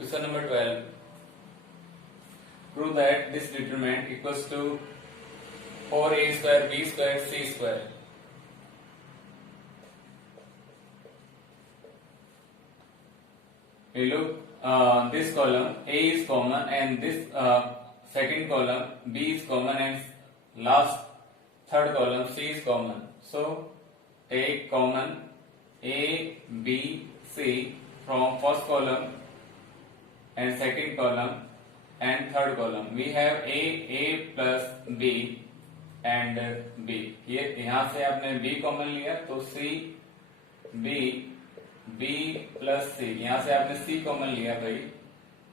Question number 12. Prove that this determinant equals to 4a square b square c square. We look this column a is common and this second column b is common and last third column c is common. So take common a, b, c from first column and second column and third column. We have a plus b and b. ये यहाँ से आपने b common लिया तो c b b plus c. यहाँ से आपने c common लिया भाई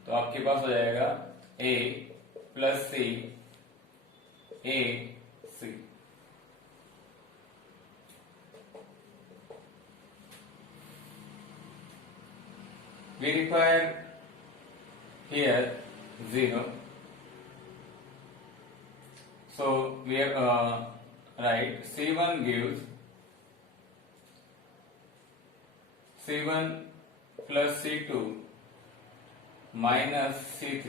तो आपके पास हो जाएगा a plus c a c. We require here 0. So we have write C1 gives C1 plus C2 minus C3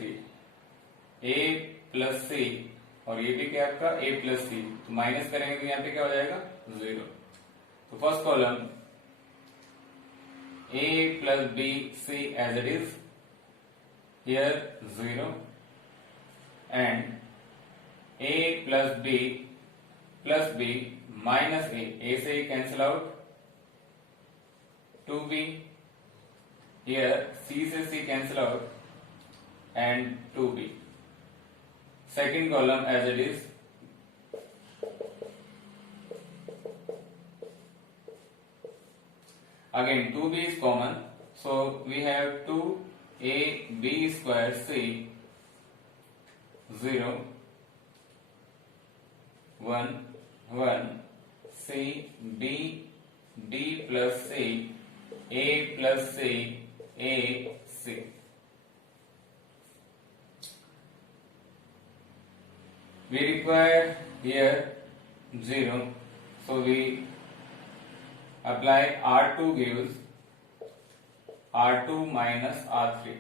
A plus C और ये भी क्या आपका A plus C. तो माइनस करेंगे तो यहाँ पे क्या हो जाएगा 0. तो first column A plus B C as it is. Here 0 and a plus b minus a से cancel out 2b. Here c से c cancel out and 2b. Second column as it is. Again 2b is common, so we have 2ab square c 0 1 1 c b b plus c a plus c a c. We require here 0, so we apply R2 gives R2 minus R3.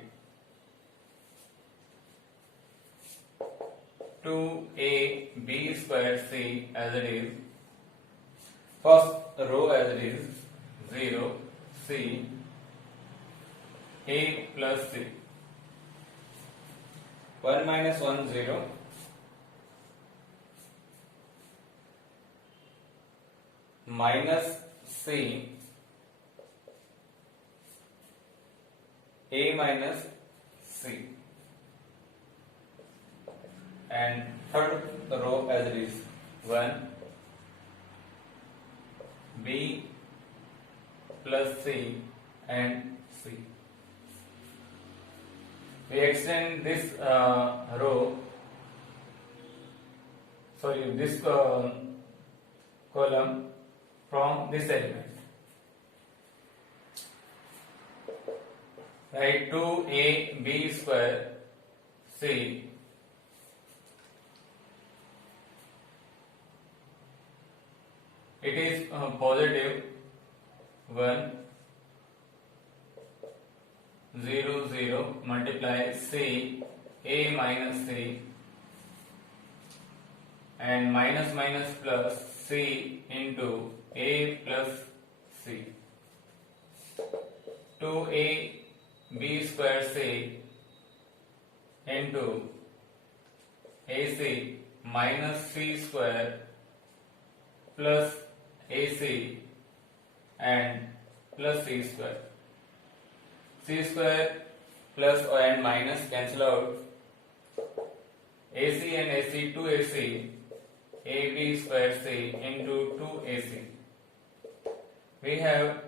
2ab square c as it is. First row as it is 0 c a plus c. 1 minus 1 0. Minus c a minus c. And third row as it is 1 b plus c and c. We extend this row, sorry, this column from this element. Write 2ab square c it is positive 1 0 0 multiply c a minus c and minus minus plus c into a plus c. 2ab square c into ac minus c square plus ac and plus c square. C square plus and minus cancel out. AC and AC 2AC AB square C into 2AC. We have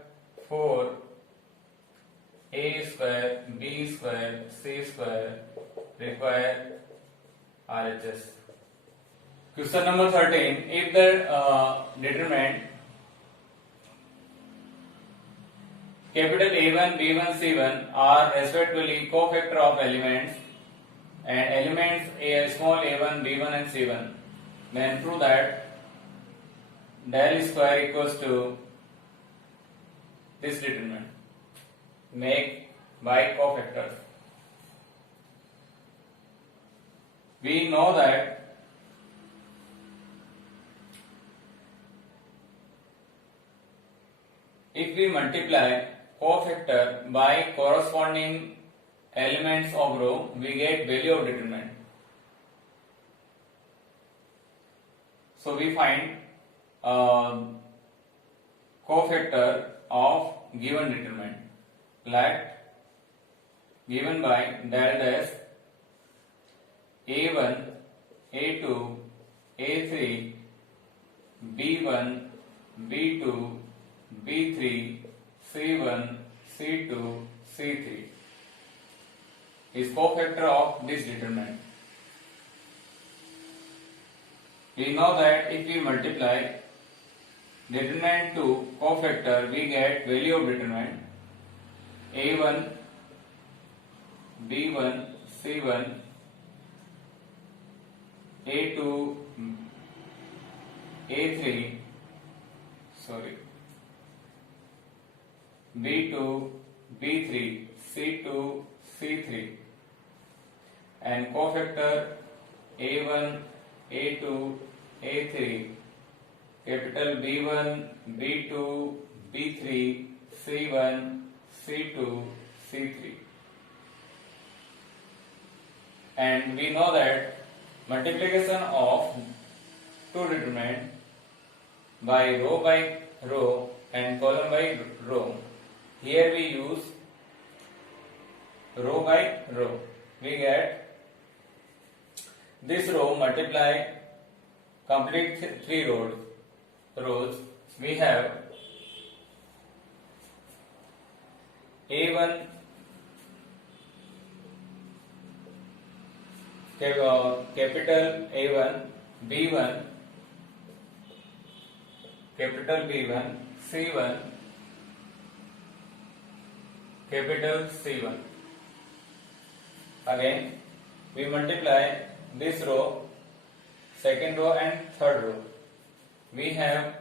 4 A square B square C square. Require RHS. Question number 13. If the determinant capital A1, B1, C1 are respectively cofactor of elements and elements a small a1, b1 and c1, then prove that del square equals to this determinant. Make by cofactors. we know that if we multiply cofactor by corresponding elements of row, we get value of determinant. So we find cofactor of given determinant, like given by del dash a1, a2, a3, b1, b2, b3, c1, c2, c3 is cofactor of this determinant. We know that if we multiply determinant to cofactor, we get value of determinant a1, b1, c1, a2, a3, b2, b3, c2, c3, and cofactor a1, a2, a3, capital B1, B2, B3, C1, C2, C3. And we know that multiplication of two determinant by row and column by row. Here we use row by row. We get this row multiply complete three rows. We have A1 capital A1, B1 capital B1, C1 capital C1. Again we multiply this row, second row and third row. We have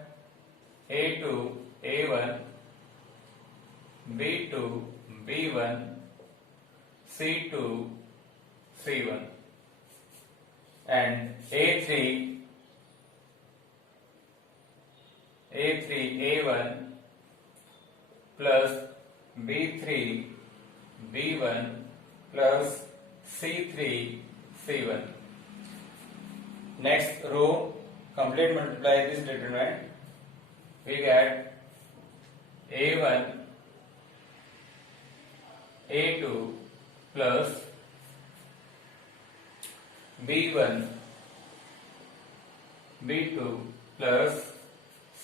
A2, A1, B2, B1, C2, C1, and A3, A1 plus B3, B1 plus C3, C1. Next row, complete multiply this determinant. We get A1, A2 plus B1, B2 plus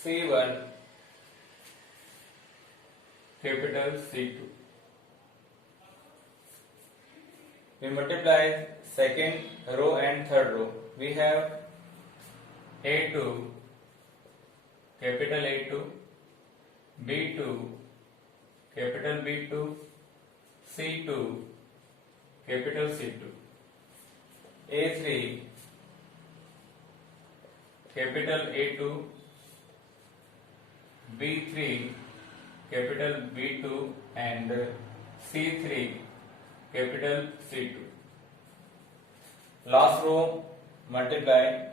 C1 capital C2. We multiply second row and third row. We have A2 capital A2, B2 capital B2, C2 capital C2, A3 capital A2, B3 capital B2 and C3 capital C2. Last row multiply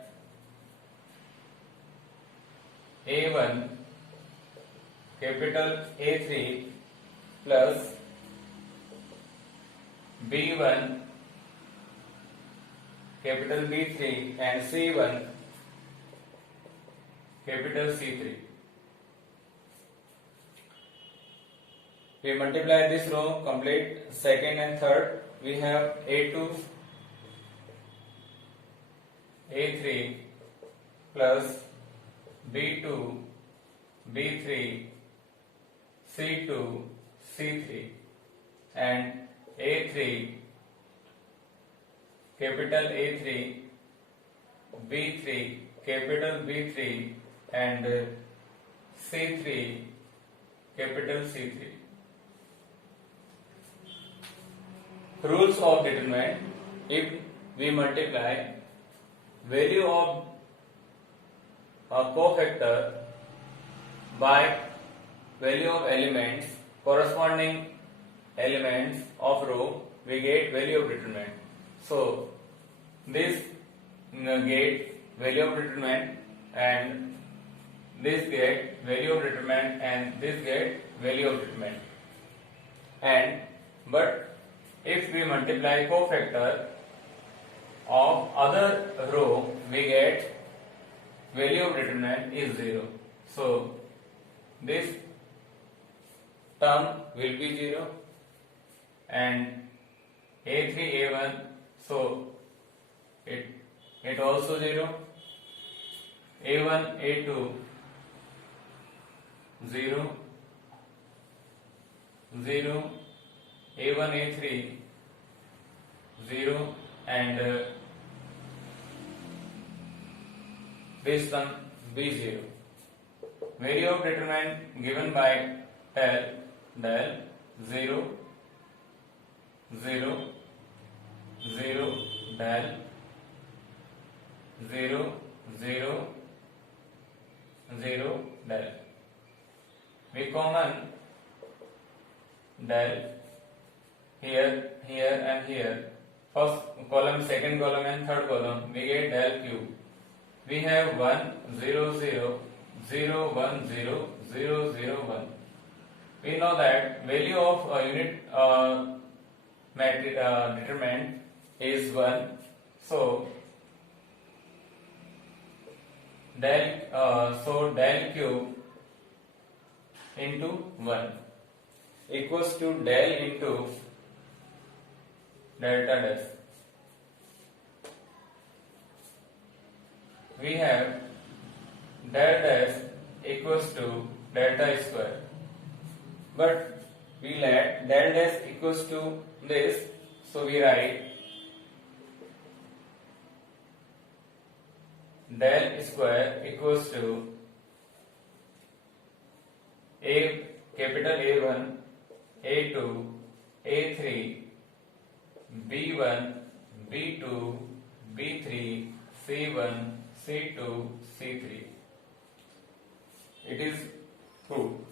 A1 capital A3 plus B1 capital B3 and C1 capital C3. We multiply this row, complete second and third. We have A2, A3 plus B2, B3, C2, C3 and A3 capital A3, B3 capital B3 and C3 capital C3. Rules of determinant. If we multiply value of a cofactor by value of elements, corresponding elements of row, we get value of determinant. So this get value of determinant and this get value of determinant and this get value of determinant. And but if we multiply cofactor of other row, we get value of determinant is 0. So this term will be 0 and a3 a1, so it also 0, a1 a2 0 0, a1 a3 0 and this term b0. Value of determinant given by del 0 0 0 del 0 0 0 del. We common del here, here and here. First column, second column and third column, we get del cube. We have 1 0 0 0 1 0 0 0 1. We know that value of a unit determinant is 1. So del cube into 1 equals to del into delta dash. We have del dash equals to delta square, but we let del dash equals to this, so we write del square equals to a capital A1, A2, A3, B1, B2, B3, C1, C2, C3. It is proved.